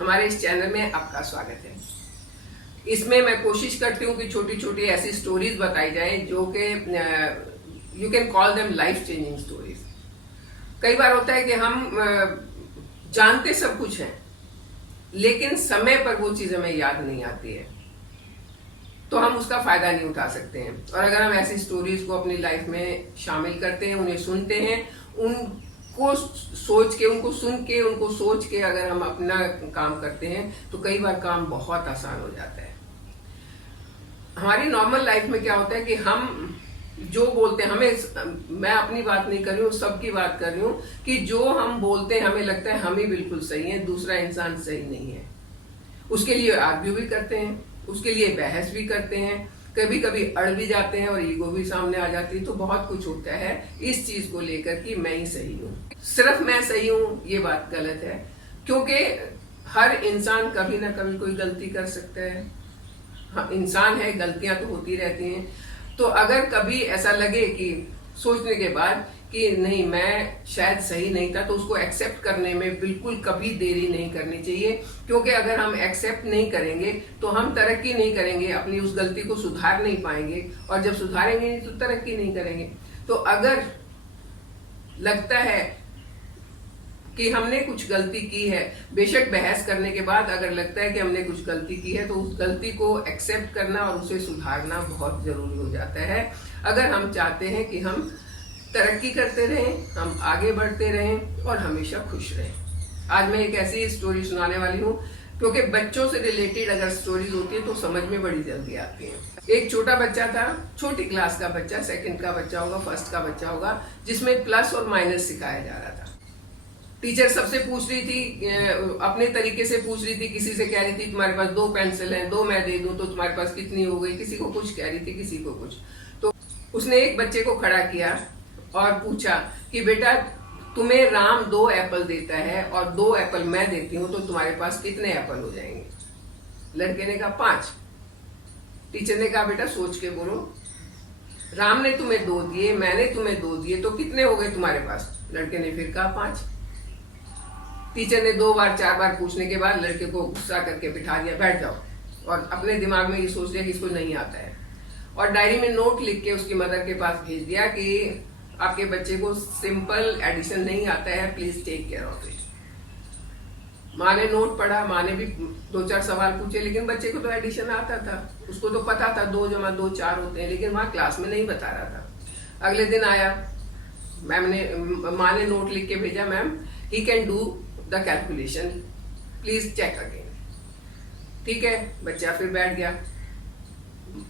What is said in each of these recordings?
हमारे इस चैनल में आपका स्वागत है। इसमें मैं कोशिश करती हूँ कि छोटी छोटी ऐसी स्टोरीज बताई जाए जो कि you can call them life changing stories. कई बार होता है कि हम जानते सब कुछ हैं लेकिन समय पर वो चीज हमें याद नहीं आती है, तो हम उसका फायदा नहीं उठा सकते हैं। और अगर हम ऐसी स्टोरीज को अपनी लाइफ में शामिल करते हैं, उन्हें सुनते हैं, उनको सोच के, उनको सुन के, उनको सोच के अगर हम अपना काम करते हैं तो कई बार काम बहुत आसान हो जाता है। हमारी नॉर्मल लाइफ में क्या होता है कि हम जो बोलते हैं, मैं अपनी बात नहीं कर रही हूँ, सबकी बात कर रही हूँ कि जो हम बोलते हैं हमें लगता है हम ही बिल्कुल सही है, दूसरा इंसान सही नहीं है। उसके लिए आर्ग्यू भी करते हैं, उसके लिए बहस भी करते हैं, कभी कभी अड़ भी जाते हैं और ईगो भी सामने आ जाती है। तो बहुत कुछ होता है इस चीज को लेकर कि मैं ही सही हूँ, सिर्फ मैं सही हूँ, ये बात गलत है। क्योंकि हर इंसान कभी ना कभी कोई गलती कर सकता है। हाँ, इंसान है, गलतियां तो होती रहती हैं। तो अगर कभी ऐसा लगे कि सोचने के बाद कि नहीं मैं शायद सही नहीं था, तो उसको एक्सेप्ट करने में बिल्कुल कभी देरी नहीं करनी चाहिए। क्योंकि अगर हम एक्सेप्ट नहीं करेंगे तो हम तरक्की नहीं करेंगे, अपनी उस गलती को सुधार नहीं पाएंगे, और जब सुधारेंगे नहीं तो तरक्की नहीं करेंगे। तो अगर लगता है कि हमने कुछ गलती की है, बेशक बहस करने के बाद अगर लगता है कि हमने कुछ गलती की है, तो उस गलती को एक्सेप्ट करना और उसे सुधारना बहुत जरूरी हो जाता है। अगर हम चाहते हैं कि हम तरक्की करते रहें, हम आगे बढ़ते रहें और हमेशा खुश रहें। आज मैं एक ऐसी स्टोरी सुनाने वाली हूँ क्योंकि बच्चों से रिलेटेड अगर स्टोरीज होती है तो समझ में बड़ी जल्दी आती है। एक छोटा बच्चा था, छोटी क्लास का बच्चा, सेकंड का बच्चा होगा, फर्स्ट का बच्चा होगा, जिसमें प्लस और माइनस सिखाया जा रहा था। टीचर सबसे पूछ रही थी, अपने तरीके से पूछ रही थी। किसी से कह रही थी तुम्हारे पास 2 पेंसिल हैं, 2 मैं दे दूं तो तुम्हारे पास कितनी हो गई। किसी को कुछ कह रही थी, किसी को कुछ। तो उसने एक बच्चे को खड़ा किया और पूछा कि बेटा तुम्हें राम 2 एप्पल देता है और 2 एप्पल मैं देती हूँ, तो तुम्हारे पास कितने एप्पल हो जाएंगे। लड़के ने कहा 5। टीचर ने कहा बेटा सोच के बोलो, राम ने तुम्हें 2 दिए, मैंने तुम्हें 2 दिए, तो कितने हो गए तुम्हारे पास। लड़के ने फिर कहा 5। टीचर ने 2 बार 4 बार पूछने के बाद लड़के को गुस्सा करके बिठा दिया, बैठ जाओ। और अपने दिमाग में ये सोच लिया कि इसको नहीं आता है, और डायरी में नोट लिख के उसकी मदर के पास भेज दिया कि आपके बच्चे को सिंपल एडिशन नहीं आता है, please take care of it. माँ ने नोट पढ़ा, माँ ने भी 2-4 सवाल पूछे, लेकिन बच्चे को तो एडिशन आता था, उसको तो पता था 2 + 2 4 होते हैं, लेकिन वहां क्लास में नहीं बता रहा था। अगले दिन आया, माँ ने नोट लिख के भेजा, ma'am he can do the calculation, please check again. ठीक है, बच्चा फिर बैठ गया।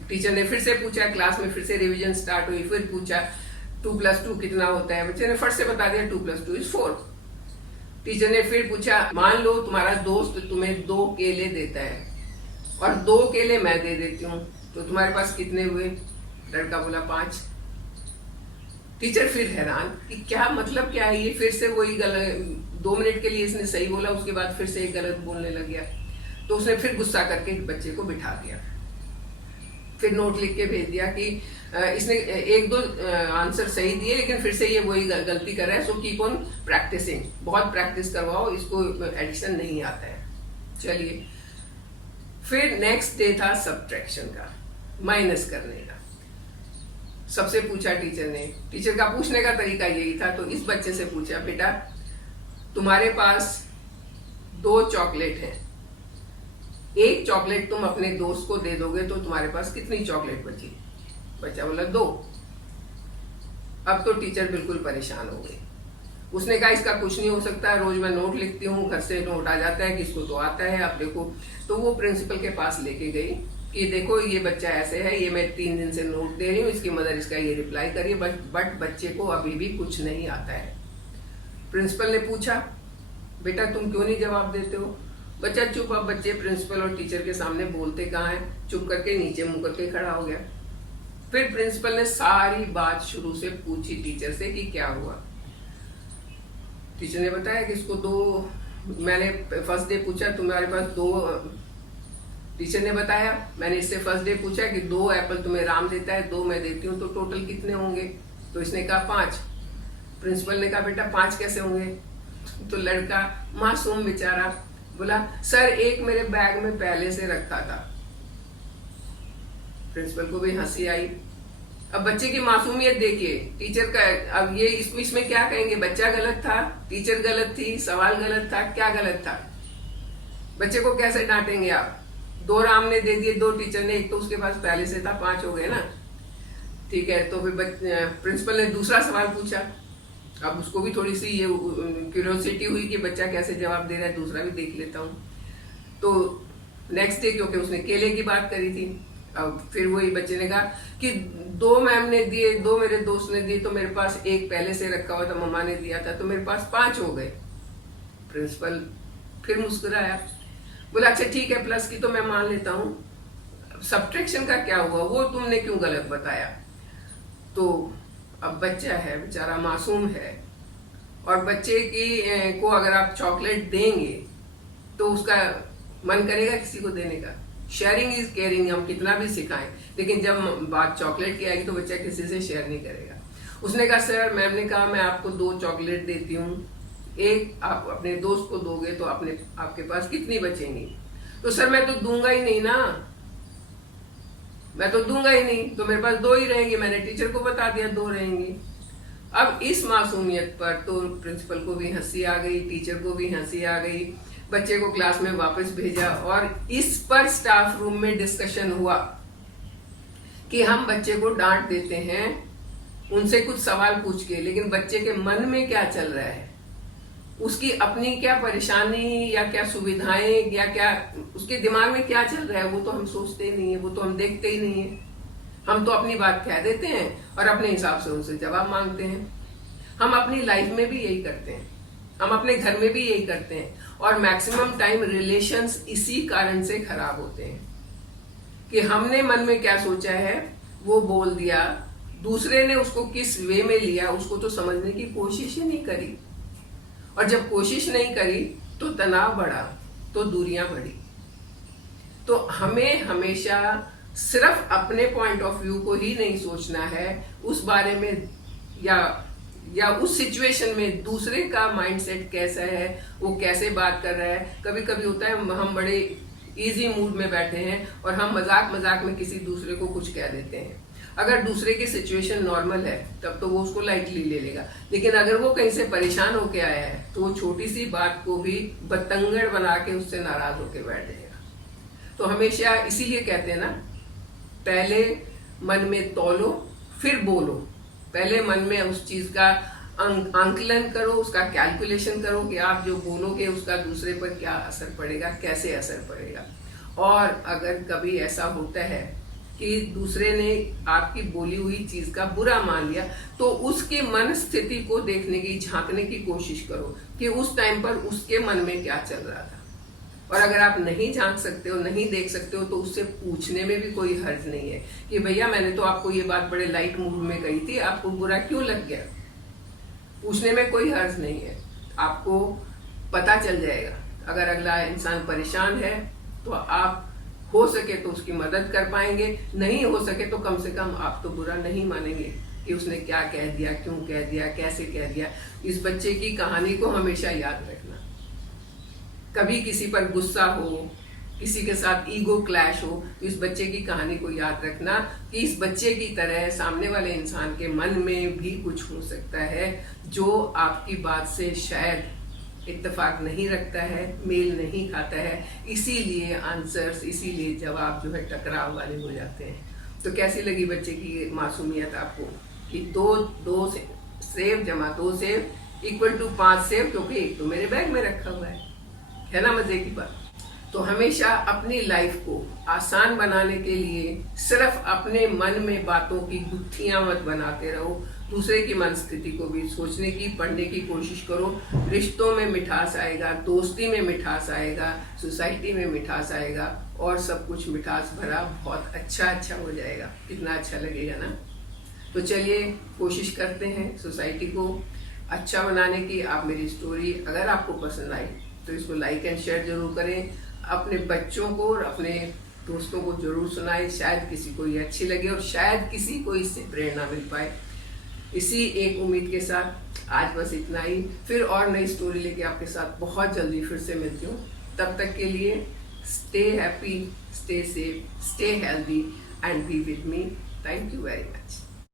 टीचर ने फिर से पूछा, क्लास में फिर से रिवीजन स्टार्ट हुई, फिर पूछा 2 + 2 कितना होता है। बच्चे ने फट से बता दिया 2 + 2 = 4। टीचर ने फिर पूछा, मान लो तुम्हारा दोस्त तुम्हें 2 केले देता है और 2 केले मैं दे देती हूँ, तो तुम्हारे पास कितने हुए। लड़का बोला 5। टीचर फिर हैरान कि क्या मतलब क्या है ये, फिर से वही गलत। 2 मिनट के लिए इसने सही बोला, उसके बाद फिर से एक गलत बोलने लग गया। तो उसने फिर गुस्सा करके बच्चे को बिठा दिया, फिर नोट लिख के भेज दिया कि इसने 1-2 आंसर सही दिए, लेकिन फिर से ये वही गलती कर रहा है, सो कीप ऑन प्रैक्टिसिंग, बहुत प्रैक्टिस करवाओ, इसको एडिशन नहीं आता है। चलिए, फिर नेक्स्ट डे था सब्ट्रैक्शन का, माइनस करने का। सबसे पूछा टीचर ने, टीचर का पूछने का तरीका यही था। तो इस बच्चे से पूछा, बेटा तुम्हारे पास 2 चॉकलेट हैं, एक चॉकलेट तुम अपने दोस्त को दे दोगे तो तुम्हारे पास कितनी चॉकलेट बची। बच्चा बोला 2। अब तो टीचर बिल्कुल परेशान हो गई। उसने कहा इसका कुछ नहीं हो सकता, रोज मैं नोट लिखती हूँ, घर से नोट आ जाता है, किसको तो आता है, अब देखो। तो वो प्रिंसिपल के पास लेके गई कि देखो ये बच्चा ऐसे है, ये मैं 3 दिन से नोट दे रही हूँ, इसकी मदर इसका ये रिप्लाई करिए, बट बच्चे को अभी भी कुछ नहीं आता है। प्रिंसिपल ने पूछा, बेटा तुम क्यों नहीं जवाब देते हो। बच्चा चुप। अब बच्चे प्रिंसिपल और टीचर के सामने बोलते कहाँ हैं, चुप करके नीचे मुंह करके खड़ा हो गया। फिर प्रिंसिपल ने सारी बात शुरू से पूछी टीचर से कि क्या हुआ। टीचर ने बताया कि इसको 2, मैंने फर्स्ट डे पूछा तुम्हारे पास 2, टीचर ने बताया मैंने इससे फर्स्ट डे पूछा कि 2 एप्पल तुम्हें राम देता है, 2 मैं देती हूँ, तो टोटल कितने होंगे। तो इसने कहा 5। प्रिंसिपल ने कहा बेटा 5 कैसे होंगे। तो लड़का मासूम बेचारा बोला सर एक मेरे बैग में पहले से रखा था। प्रिंसिपल को भी हंसी आई। अब बच्चे की मासूमियत देखिए, टीचर का, अब ये इसमें क्या कहेंगे, बच्चा गलत था, टीचर गलत थी, सवाल गलत था, क्या गलत था? बच्चे को कैसे डांटेंगे आप? 2 राम ने दे दिए, 2 टीचर ने, एक तो उसके पास पहले से था, 5 हो गए ना। ठीक है, तो फिर प्रिंसिपल ने दूसरा सवाल पूछा। अब उसको भी थोड़ी सी ये क्यूरियोसिटी हुई कि बच्चा कैसे जवाब दे रहा है, दूसरा भी देख लेता हूँ। तो नेक्स्ट डे, क्योंकि उसने केले की बात करी थी, अब फिर वही बच्चे ने कहा कि 2 मैम ने दिए, 2 मेरे दोस्त ने दिए, तो मेरे पास एक पहले से रखा हुआ था, मम्मा ने दिया था, तो मेरे पास 5 हो गए। प्रिंसिपल फिर मुस्कुराया, बोला अच्छा ठीक है, प्लस की तो मैं मान लेता हूँ, सब्ट्रैक्शन का क्या हुआ, वो तुमने क्यों गलत बताया? तो अब बच्चा है बेचारा, मासूम है, और बच्चे की को अगर आप चॉकलेट देंगे तो उसका मन करेगा किसी को देने का। शेयरिंग इज केयरिंग, हम कितना भी सिखाएं, लेकिन जब बात चॉकलेट की आएगी तो बच्चा किसी से शेयर नहीं करेगा। उसने कहा सर, मैम ने कहा मैं आपको 2 चॉकलेट देती हूँ, एक आप अपने दोस्त को दोगे तो आपके पास कितनी बचेंगी? तो सर मैं तो दूंगा ही नहीं ना, मैं तो दूंगा ही नहीं, तो मेरे पास 2 ही रहेंगी, मैंने टीचर को बता दिया 2 रहेंगी। अब इस मासूमियत पर तो प्रिंसिपल को भी हंसी आ गई, टीचर को भी हंसी आ गई। बच्चे को क्लास में वापस भेजा और इस पर स्टाफ रूम में डिस्कशन हुआ कि हम बच्चे को डांट देते हैं उनसे कुछ सवाल पूछ के, लेकिन बच्चे के मन में क्या चल रहा है, उसकी अपनी क्या परेशानी या क्या सुविधाएं या क्या उसके दिमाग में क्या चल रहा है, वो तो हम सोचते ही नहीं है, वो तो हम देखते ही नहीं है। हम तो अपनी बात कह देते हैं और अपने हिसाब से उनसे जवाब मांगते हैं। हम अपनी लाइफ में भी यही करते हैं, हम अपने घर में भी यही करते हैं, और मैक्सिमम टाइम रिलेशंस इसी कारण से खराब होते हैं कि हमने मन में क्या सोचा है वो बोल दिया, दूसरे ने उसको किस वे में लिया उसको तो समझने की कोशिश ही नहीं करी, और जब कोशिश नहीं करी तो तनाव बढ़ा, तो दूरियां बढ़ी। तो हमें हमेशा सिर्फ अपने पॉइंट ऑफ व्यू को ही नहीं सोचना है, उस बारे में या उस सिचुएशन में दूसरे का माइंडसेट कैसा है, वो कैसे बात कर रहा है। कभी कभी होता है हम बड़े इजी मूड में बैठे हैं और हम मजाक मजाक में किसी दूसरे को कुछ कह देते हैं। अगर दूसरे की सिचुएशन नॉर्मल है तब तो वो उसको लाइटली ले लेगा, लेकिन अगर वो कहीं से परेशान होके आया है तो वो छोटी सी बात को भी बतंगड़ बना के उससे नाराज होके बैठ जाएगा। तो हमेशा इसीलिए कहते हैं ना, पहले मन में तौलो फिर बोलो। पहले मन में उस चीज का आंकलन करो, उसका कैलकुलेशन करो कि आप जो बोलोगे उसका दूसरे पर क्या असर पड़ेगा, कैसे असर पड़ेगा। और अगर कभी ऐसा होता है कि दूसरे ने आपकी बोली हुई चीज का बुरा मान लिया, तो उसके मन स्थिति को देखने की, झांकने की कोशिश करो कि उस टाइम पर उसके मन में क्या चल रहा था। और अगर आप नहीं झांक सकते हो, नहीं देख सकते हो, तो उससे पूछने में भी कोई हर्ज नहीं है कि भैया मैंने तो आपको ये बात बड़े लाइट मूड में कही थी, आपको बुरा क्यों लग गया। पूछने में कोई हर्ज नहीं है, आपको पता चल जाएगा। अगर अगला इंसान परेशान है तो आप हो सके तो उसकी मदद कर पाएंगे, नहीं हो सके तो कम से कम आप तो बुरा नहीं मानेंगे कि उसने क्या कह दिया, क्यों कह दिया, कैसे कह दिया। इस बच्चे की कहानी को हमेशा याद रखना। कभी किसी पर गुस्सा हो, किसी के साथ ईगो क्लैश हो, तो इस बच्चे की कहानी को याद रखना कि इस बच्चे की तरह सामने वाले इंसान के मन में भी कुछ हो सकता है जो आपकी बात से शायद इत्तेफाक नहीं रखता है, मेल नहीं खाता है। इसीलिए आंसर्स, इसीलिए जवाब जो है टकराव वाले हो जाते हैं। तो कैसी लगी बच्चे की मासूमियत आपको कि 2 सेब जमा 2 सेब इक्वल टू 5 सेब, क्योंकि एक तो मेरे बैग में रखा हुआ है ना, मजे की बात। तो हमेशा अपनी लाइफ को आसान बनाने के लिए सिर्फ अपने मन में बातों की गुत्थियां मत बनाते रहो, दूसरे की मन स्थिति को भी सोचने की, पढ़ने की कोशिश करो। रिश्तों में मिठास आएगा, दोस्ती में मिठास आएगा, सोसाइटी में मिठास आएगा, और सब कुछ मिठास भरा बहुत अच्छा हो जाएगा। कितना अच्छा लगेगा ना। तो चलिए कोशिश करते हैं सोसाइटी को अच्छा बनाने की। आप मेरी स्टोरी अगर आपको पसंद आई तो इसको लाइक एंड शेयर जरूर करें, अपने बच्चों को और अपने दोस्तों को जरूर सुनाएं। शायद किसी को ये अच्छी लगे और शायद किसी को इससे प्रेरणा मिल पाए। इसी एक उम्मीद के साथ आज बस इतना ही। फिर और नई स्टोरी लेके आपके साथ बहुत जल्दी फिर से मिलती हूँ। तब तक के लिए stay happy, stay safe, stay healthy and be with me. Thank you very much.